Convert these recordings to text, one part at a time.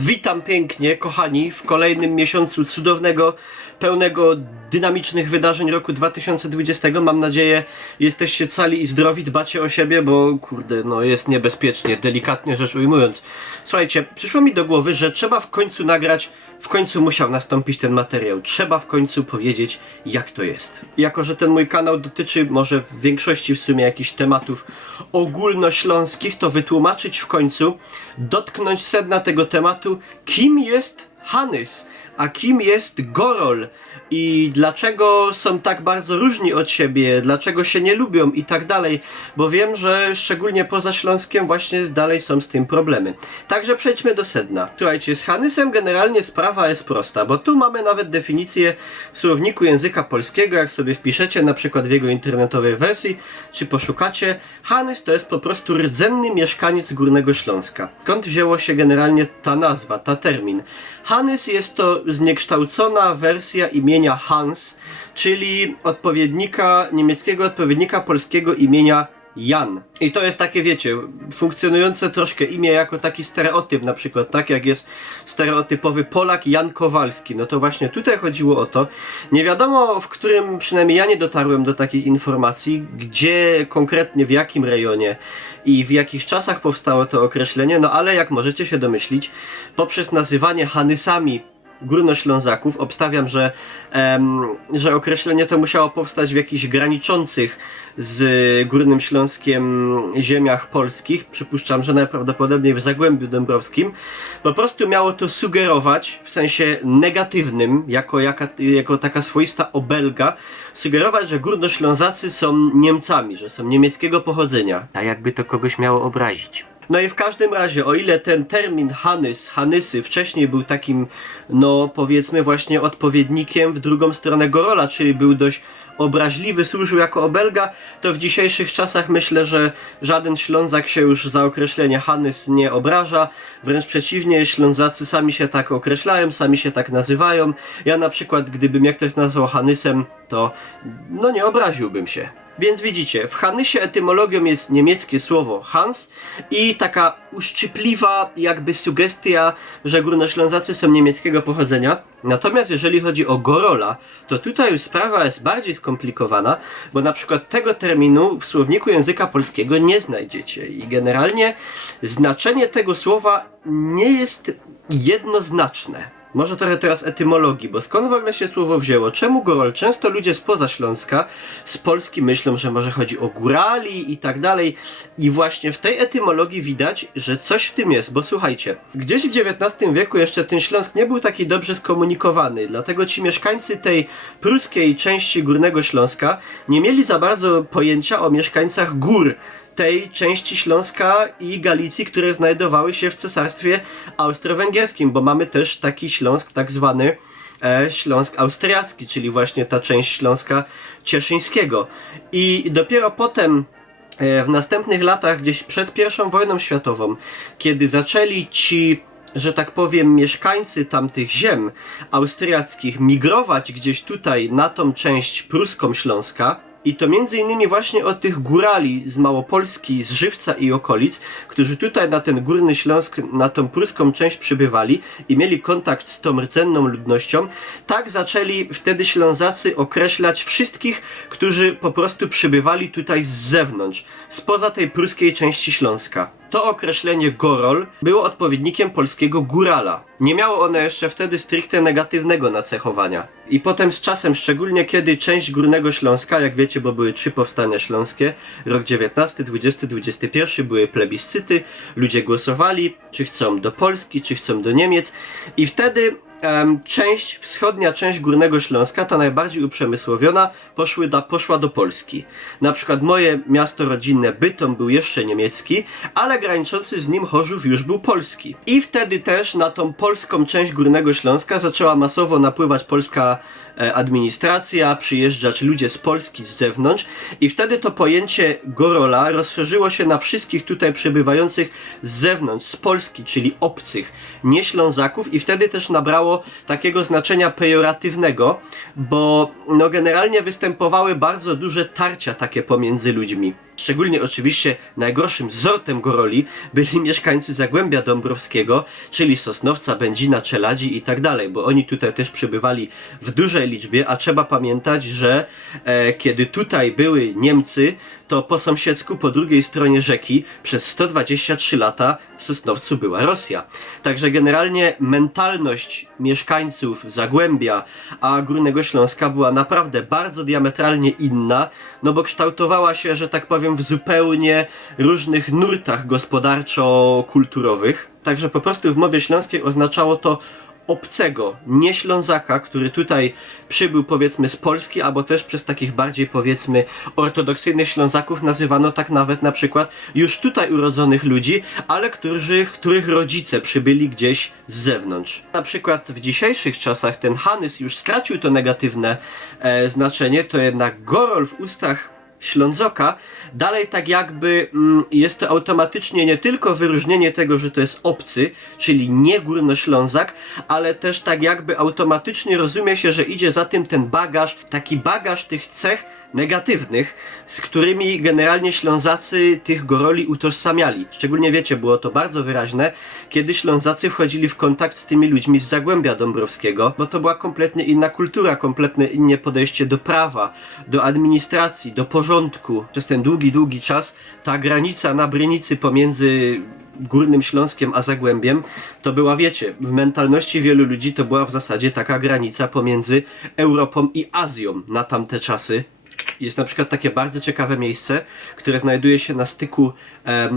Witam pięknie, kochani, w kolejnym miesiącu cudownego, pełnego dynamicznych wydarzeń roku 2020. Mam nadzieję, jesteście cali i zdrowi, dbacie o siebie, bo kurde, no jest niebezpiecznie, delikatnie rzecz ujmując. Słuchajcie, przyszło mi do głowy, że trzeba w końcu nagrać, w końcu musiał nastąpić ten materiał. Trzeba w końcu powiedzieć, jak to jest. Jako że ten mój kanał dotyczy może w większości w sumie jakichś tematów ogólnośląskich, to wytłumaczyć w końcu, dotknąć sedna tego tematu, kim jest Hanys, a kim jest Gorol i dlaczego są tak bardzo różni od siebie, dlaczego się nie lubią i tak dalej, bo wiem, że szczególnie poza Śląskiem właśnie dalej są z tym problemy. Także przejdźmy do sedna. Słuchajcie, z Hanysem generalnie sprawa jest prosta, bo tu mamy nawet definicję w słowniku języka polskiego, jak sobie wpiszecie na przykład w jego internetowej wersji, czy poszukacie, Hanys to jest po prostu rdzenny mieszkaniec Górnego Śląska. Skąd wzięło się generalnie ta nazwa, ta termin? Hanys jest to zniekształcona wersja imienia Hans, czyli niemieckiego odpowiednika polskiego imienia Jan. I to jest takie, wiecie, funkcjonujące troszkę imię jako taki stereotyp, na przykład tak jak jest stereotypowy Polak Jan Kowalski. No to właśnie tutaj chodziło o to. Nie wiadomo, w którym, przynajmniej ja nie dotarłem do takich informacji, gdzie konkretnie, w jakim rejonie i w jakich czasach powstało to określenie, no ale jak możecie się domyślić, poprzez nazywanie Hanysami Górnoślązaków, obstawiam, że określenie to musiało powstać w jakichś graniczących z Górnym Śląskiem ziemiach polskich, przypuszczam, że najprawdopodobniej w Zagłębiu Dąbrowskim. Po prostu miało to sugerować, w sensie negatywnym, jako taka swoista obelga, sugerować, że Górnoślązacy są Niemcami, że są niemieckiego pochodzenia. A jakby to kogoś miało obrazić. No i w każdym razie, o ile ten termin Hanys, Hanysy wcześniej był takim, no powiedzmy właśnie odpowiednikiem w drugą stronę Gorola, czyli był dość obraźliwy, służył jako obelga, to w dzisiejszych czasach myślę, że żaden Ślązak się już za określenie Hanys nie obraża, wręcz przeciwnie, Ślązacy sami się tak określają, sami się tak nazywają. Ja na przykład, gdyby mnie ktoś nazwał Hanysem, to no nie obraziłbym się. Więc widzicie, w Hanysie etymologią jest niemieckie słowo Hans i taka uszczypliwa jakby sugestia, że Górnoślązacy są niemieckiego pochodzenia. Natomiast jeżeli chodzi o Gorola, to tutaj już sprawa jest bardziej skomplikowana, bo na przykład tego terminu w słowniku języka polskiego nie znajdziecie i generalnie znaczenie tego słowa nie jest jednoznaczne. Może trochę teraz etymologii, bo skąd w ogóle się słowo wzięło? Czemu Gorol? Często ludzie spoza Śląska, z Polski myślą, że może chodzi o górali i tak dalej. I właśnie w tej etymologii widać, że coś w tym jest, bo słuchajcie, gdzieś w XIX wieku jeszcze ten Śląsk nie był taki dobrze skomunikowany, dlatego ci mieszkańcy tej pruskiej części Górnego Śląska nie mieli za bardzo pojęcia o mieszkańcach gór tej części Śląska i Galicji, które znajdowały się w Cesarstwie Austro-Węgierskim, bo mamy też taki Śląsk, tak zwany Śląsk Austriacki, czyli właśnie ta część Śląska Cieszyńskiego. I dopiero potem, w następnych latach, gdzieś przed I wojną światową, kiedy zaczęli ci, że tak powiem, mieszkańcy tamtych ziem austriackich migrować gdzieś tutaj na tą część pruską Śląska, i to między innymi właśnie od tych górali z Małopolski, z Żywca i okolic, którzy tutaj na ten Górny Śląsk, na tą pruską część przybywali i mieli kontakt z tą rdzenną ludnością, tak zaczęli wtedy Ślązacy określać wszystkich, którzy po prostu przybywali tutaj z zewnątrz, spoza tej pruskiej części Śląska. To określenie Gorol było odpowiednikiem polskiego górala. Nie miało one jeszcze wtedy stricte negatywnego nacechowania. I potem z czasem, szczególnie kiedy część Górnego Śląska, jak wiecie, bo były 3 powstania śląskie, rok 19, 20, 21, były plebiscyty, ludzie głosowali, czy chcą do Polski, czy chcą do Niemiec i wtedy wschodnia część Górnego Śląska, ta najbardziej uprzemysłowiona, poszła do Polski. Na przykład moje miasto rodzinne Bytom był jeszcze niemiecki, ale graniczący z nim Chorzów już był polski. I wtedy też na tą polską część Górnego Śląska zaczęła masowo napływać polska administracja, przyjeżdżać ludzie z Polski, z zewnątrz i wtedy to pojęcie gorola rozszerzyło się na wszystkich tutaj przebywających z zewnątrz, z Polski, czyli obcych, nie Ślązaków i wtedy też nabrało takiego znaczenia pejoratywnego, bo no generalnie występowały bardzo duże tarcia takie pomiędzy ludźmi. Szczególnie oczywiście najgorszym sortem goroli byli mieszkańcy Zagłębia Dąbrowskiego, czyli Sosnowca, Będzina, Czeladzi i tak dalej, bo oni tutaj też przybywali w dużej liczbie, a trzeba pamiętać, że kiedy tutaj były Niemcy, to po sąsiedzku, po drugiej stronie rzeki, przez 123 lata w Sosnowcu była Rosja. Także generalnie mentalność mieszkańców Zagłębia, a Górnego Śląska była naprawdę bardzo diametralnie inna, no bo kształtowała się, że tak powiem, w zupełnie różnych nurtach gospodarczo-kulturowych. Także po prostu w mowie śląskiej oznaczało to obcego, nie Ślązaka, który tutaj przybył powiedzmy z Polski, albo też przez takich bardziej powiedzmy ortodoksyjnych Ślązaków nazywano tak nawet na przykład już tutaj urodzonych ludzi, ale których rodzice przybyli gdzieś z zewnątrz. Na przykład w dzisiejszych czasach ten Hanys już stracił to negatywne znaczenie, to jednak gorol w ustach Ślązoka dalej tak jakby jest to automatycznie nie tylko wyróżnienie tego, że to jest obcy, czyli nie Górnoślązak, ale też tak jakby automatycznie rozumie się, że idzie za tym ten bagaż, taki bagaż tych cech negatywnych, z którymi generalnie Ślązacy tych goroli utożsamiali. Szczególnie wiecie, było to bardzo wyraźne, kiedy Ślązacy wchodzili w kontakt z tymi ludźmi z Zagłębia Dąbrowskiego, bo to była kompletnie inna kultura, kompletnie inne podejście do prawa, do administracji, do porządku. Przez ten długi czas ta granica na Brynicy pomiędzy Górnym Śląskiem a Zagłębiem to była, wiecie, w mentalności wielu ludzi to była w zasadzie taka granica pomiędzy Europą i Azją na tamte czasy. Jest na przykład takie bardzo ciekawe miejsce, które znajduje się na styku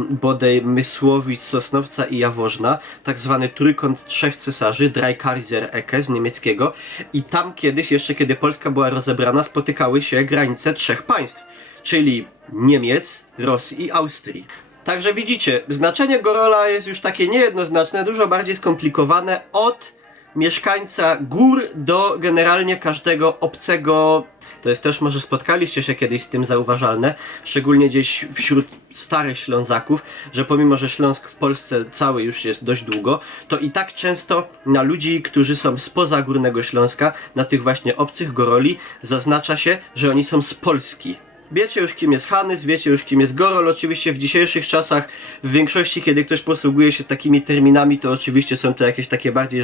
bodaj Mysłowic, Sosnowca i Jaworzna, tak zwany Trójkąt Trzech Cesarzy, Dreikaiser Ecke z niemieckiego, i tam kiedyś, jeszcze kiedy Polska była rozebrana, spotykały się granice trzech państw, czyli Niemiec, Rosji i Austrii. Także widzicie, znaczenie gorola jest już takie niejednoznaczne, dużo bardziej skomplikowane, od mieszkańca gór do generalnie każdego obcego. To jest też, może spotkaliście się kiedyś z tym zauważalne, szczególnie gdzieś wśród starych Ślązaków, że pomimo, że Śląsk w Polsce cały już jest dość długo, to i tak często na ludzi, którzy są spoza Górnego Śląska, na tych właśnie obcych goroli, zaznacza się, że oni są z Polski. Wiecie już, kim jest Hanys, wiecie już, kim jest gorol. Oczywiście w dzisiejszych czasach w większości, kiedy ktoś posługuje się takimi terminami, to oczywiście są to jakieś takie bardziej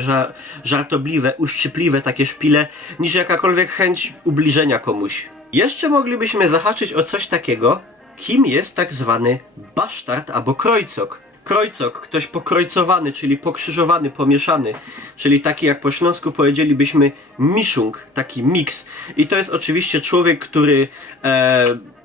żartobliwe, uszczypliwe takie szpile, niż jakakolwiek chęć ubliżenia komuś. Jeszcze moglibyśmy zahaczyć o coś takiego, kim jest tak zwany basztard albo krojcok. Krojcok, ktoś pokrojcowany, czyli pokrzyżowany, pomieszany, czyli taki, jak po śląsku powiedzielibyśmy, miszung, taki miks. I to jest oczywiście człowiek, który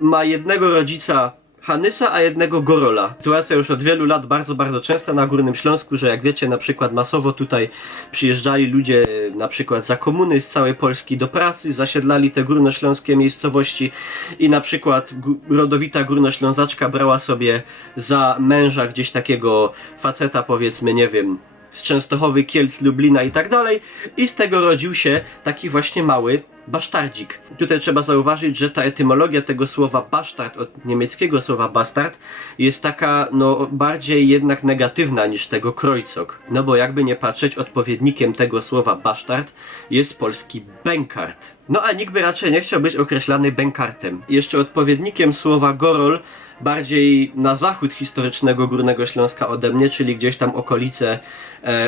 ma jednego rodzica Hanysa, a jednego gorola. Sytuacja już od wielu lat bardzo częsta na Górnym Śląsku, że jak wiecie, na przykład masowo tutaj przyjeżdżali ludzie na przykład za komuny z całej Polski do pracy, zasiedlali te górnośląskie miejscowości i na przykład rodowita górnoślązaczka brała sobie za męża gdzieś takiego faceta, powiedzmy, nie wiem, z Częstochowy, Kielc, Lublina i tak dalej, i z tego rodził się taki właśnie mały basztardzik. Tutaj trzeba zauważyć, że ta etymologia tego słowa basztard, od niemieckiego słowa bastard, jest taka, no, bardziej jednak negatywna niż tego krojcok. No bo jakby nie patrzeć, odpowiednikiem tego słowa basztard jest polski bękart. No a nikt by raczej nie chciał być określany bękartem. Jeszcze odpowiednikiem słowa gorol, bardziej na zachód historycznego Górnego Śląska ode mnie, czyli gdzieś tam okolice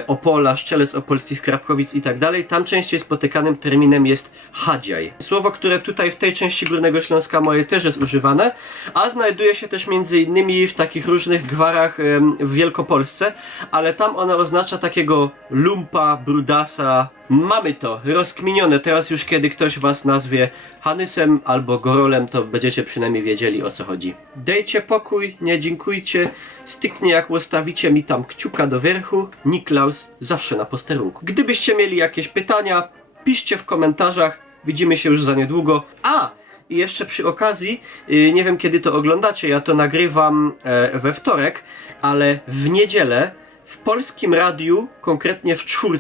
Opola, Szczelec Opolskich, Krapkowic i tak dalej, tam częściej spotykanym terminem jest hadziaj. Słowo, które tutaj w tej części Górnego Śląska moje też jest używane, a znajduje się też między innymi w takich różnych gwarach w Wielkopolsce, ale tam ono oznacza takiego lumpa, brudasa. Mamy to rozkminione, teraz już kiedy ktoś was nazwie Hanysem albo gorolem, to będziecie przynajmniej wiedzieli, o co chodzi. Dejcie pokój, nie dziękujcie, styknie jak łostawicie mi tam kciuka do wierchu, Niklaus zawsze na posterunku. Gdybyście mieli jakieś pytania, piszcie w komentarzach, widzimy się już za niedługo. I jeszcze przy okazji, nie wiem kiedy to oglądacie, ja to nagrywam we wtorek, ale w niedzielę w Polskim Radiu, konkretnie w 4,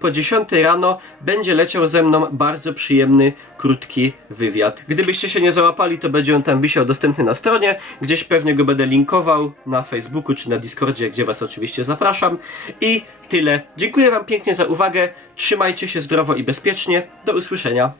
po 10 rano będzie leciał ze mną bardzo przyjemny, krótki wywiad. Gdybyście się nie załapali, to będzie on tam wisiał dostępny na stronie, gdzieś pewnie go będę linkował na Facebooku czy na Discordzie, gdzie was oczywiście zapraszam. I tyle. Dziękuję wam pięknie za uwagę, trzymajcie się zdrowo i bezpiecznie, do usłyszenia.